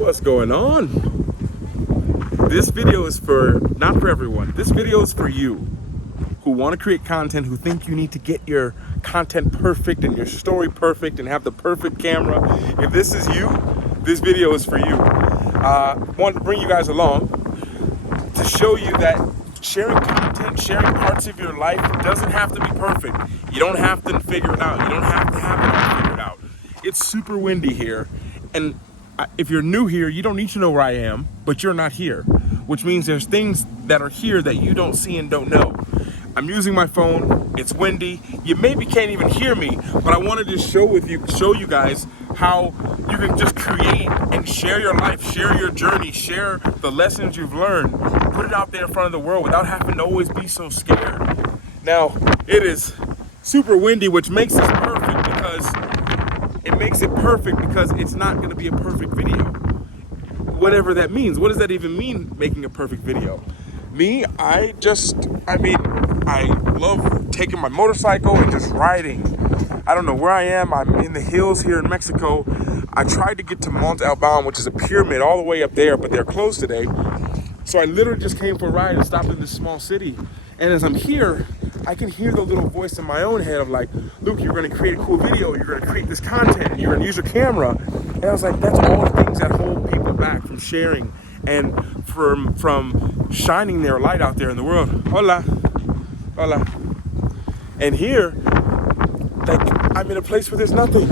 What's going on? This video is not for everyone. This video is for you who want to create content, who think you need to get your content perfect and your story perfect and have the perfect camera. If this is you, this video is for you. Wanted to bring you guys along to show you that sharing content, sharing parts of your life doesn't have to be perfect. You don't have to figure it out. You don't have to have it all figured out. It's super windy here, and if you're new here, you don't need to know where I am, but you're not here, which means there's things that are here that you don't see and don't know. I'm using my phone, it's windy, you maybe can't even hear me, but I wanted to show you guys how you can just create and share your life, share your journey, share the lessons you've learned, put it out there in front of the world without having to always be so scared. Now, it is super windy, which makes this perfect because it's not going to be a perfect video. Whatever that means. What does that even mean, making a perfect video? Me, I love taking my motorcycle and just riding. I don't know where I am. I'm in the hills here in Mexico. I tried to get to Mont Alban, which is a pyramid all the way up there, but they're closed today. So I literally just came for a ride and stopped in this small city. And as I'm here, I can hear the little voice in my own head of like, Luke, you're gonna create a cool video, you're gonna create this content, you're gonna use your camera. And I was like, that's all the things that hold people back from sharing and from shining their light out there in the world. Hola, hola. And here, like, I'm in a place where there's nothing,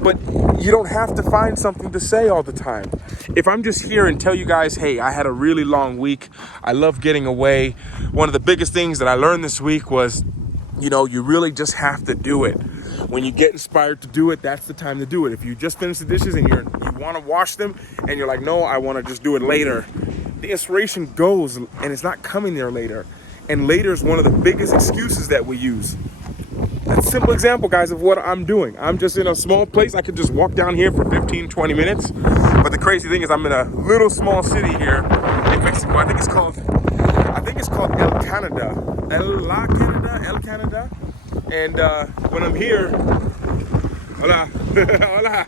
but you don't have to find something to say all the time. If I'm just here and tell you guys, hey, I had a really long week, I love getting away. One of the biggest things that I learned this week was, you really just have to do it. When you get inspired to do it, that's the time to do it. If you just finish the dishes and you want to wash them and you're like, no, I want to just do it later, the inspiration goes and it's not coming there later. And later is one of the biggest excuses that we use. That's a simple example, guys, of what I'm doing. I'm just in a small place. I could just walk down here for 15, 20 minutes. But the crazy thing is I'm in a little small city here in Mexico. I think it's called El Canada. El Canada. And when I'm here, hola, hola.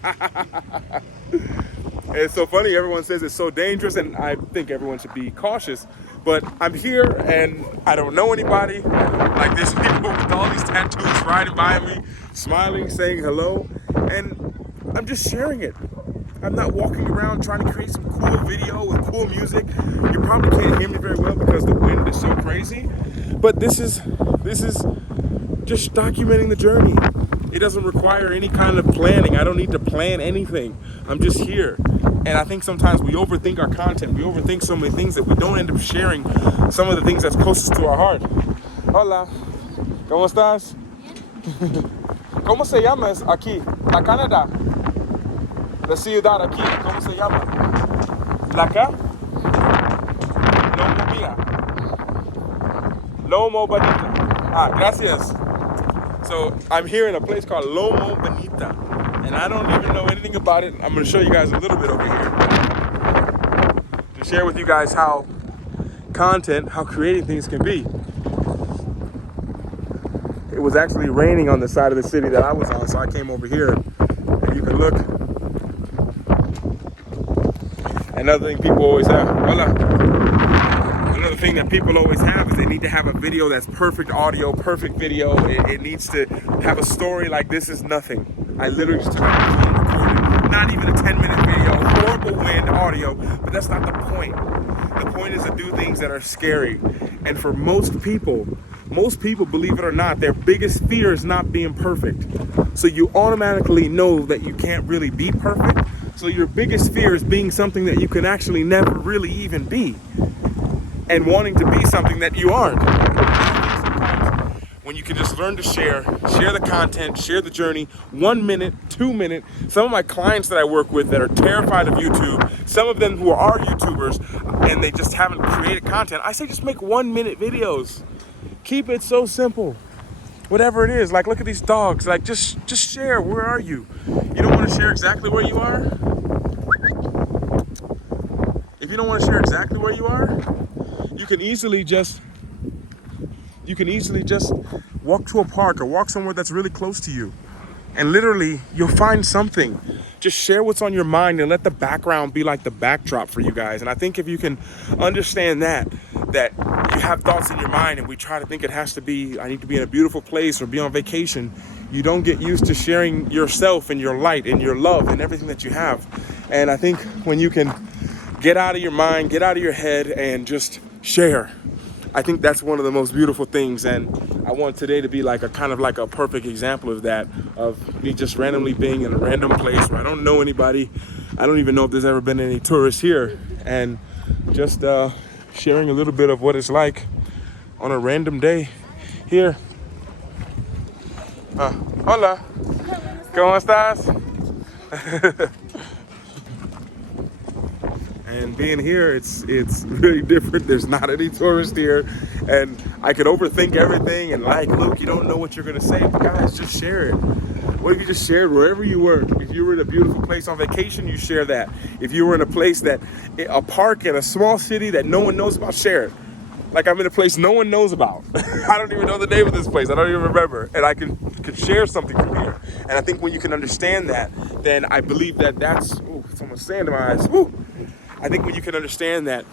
It's so funny, everyone says it's so dangerous, and I think everyone should be cautious. But I'm here, and I don't know anybody. Like, there's people with all these tattoos riding by me, smiling, saying hello, and I'm just sharing it. I'm not walking around trying to create some cool video with cool music. You probably can't hear me very well because the wind is so crazy. But this is just documenting the journey. It doesn't require any kind of planning. I don't need to plan anything. I'm just here. And I think sometimes we overthink our content. We overthink so many things that we don't end up sharing some of the things that's closest to our heart. Hola, ¿cómo estás? ¿Cómo se llama aquí? La Canadá. La ciudad aquí, ¿cómo se llama? La acá? Lomo Mia. Lomo Bonita. Gracias. So I'm here in a place called Lomo Bonita, and I don't even know anything about it. I'm going to show you guys a little bit over here to share with you guys how creating things can be. It was actually raining on the side of the city that I was on, so I came over here, and you can look. Another thing people always have, Another thing that people always have is they need to have a video that's perfect audio, perfect video. It needs to have a story. Like, this is nothing. I literally just took out my phone and recorded. Not even a 10-minute video, horrible wind audio, but that's not the point. The point is to do things that are scary. And for most people, believe it or not, their biggest fear is not being perfect. So you automatically know that you can't really be perfect. So your biggest fear is being something that you can actually never really even be, and wanting to be something that you aren't. When you can just learn to share the content, share the journey, 1 minute, 2 minute. Some of my clients that I work with that are terrified of YouTube, some of them who are YouTubers and they just haven't created content, I say just make 1 minute videos. Keep it so simple. Whatever it is, like, look at these dogs, like, just share. Where are you? You don't want to share exactly where you are? If you don't want to share exactly where you are, you can easily just walk to a park or walk somewhere that's really close to you and literally you'll find something. Just share what's on your mind and let the background be like the backdrop for you guys. And I think if you can understand that you have thoughts in your mind and we try to think it has to be, I need to be in a beautiful place or be on vacation, you don't get used to sharing yourself and your light and your love and everything that you have. And I think when you can get out of your mind, get out of your head and just share, I think that's one of the most beautiful things. And I want today to be like a kind of like a perfect example of that, of me just randomly being in a random place where I don't know anybody. I don't even know if there's ever been any tourists here, and just sharing a little bit of what it's like on a random day here. Hola, ¿cómo estás? And being here, it's really different. There's not any tourists here, and I could overthink everything and like, Luke, you don't know what you're gonna say, but guys, just share it. What if you just shared wherever you were? If you were in a beautiful place on vacation, you share that. If you were in a place a park in a small city that no one knows about, share it. Like I'm in a place no one knows about. I don't even know the name of this place. I don't even remember. And I could share something from here. And I think when you can understand that, then I believe that's, ooh, someone's sand in my eyes. Woo. I think when you can understand that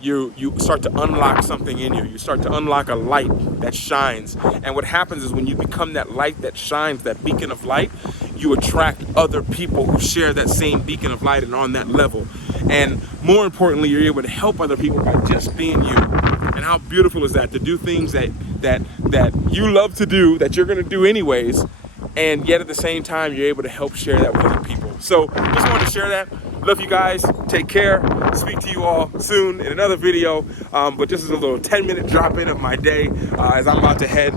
you start to unlock something in you. You start to unlock a light that shines. And what happens is when you become that light that shines, that beacon of light, you attract other people who share that same beacon of light and on that level. And more importantly, you're able to help other people by just being you. And how beautiful is that, to do things that you love to do, that you're gonna do anyways, and yet at the same time, you're able to help share that with other people. So just wanted to share that. Love you guys, take care. Speak to you all soon in another video. But this is a little 10-minute drop in of my day as I'm about to head.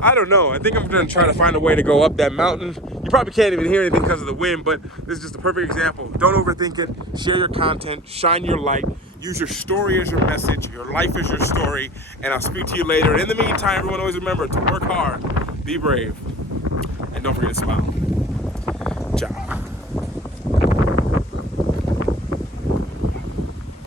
I don't know, I think I'm gonna try to find a way to go up that mountain. You probably can't even hear anything because of the wind, but this is just a perfect example. Don't overthink it, share your content, shine your light, use your story as your message, your life as your story, and I'll speak to you later. And in the meantime, everyone always remember to work hard, be brave, and don't forget to smile. Ciao.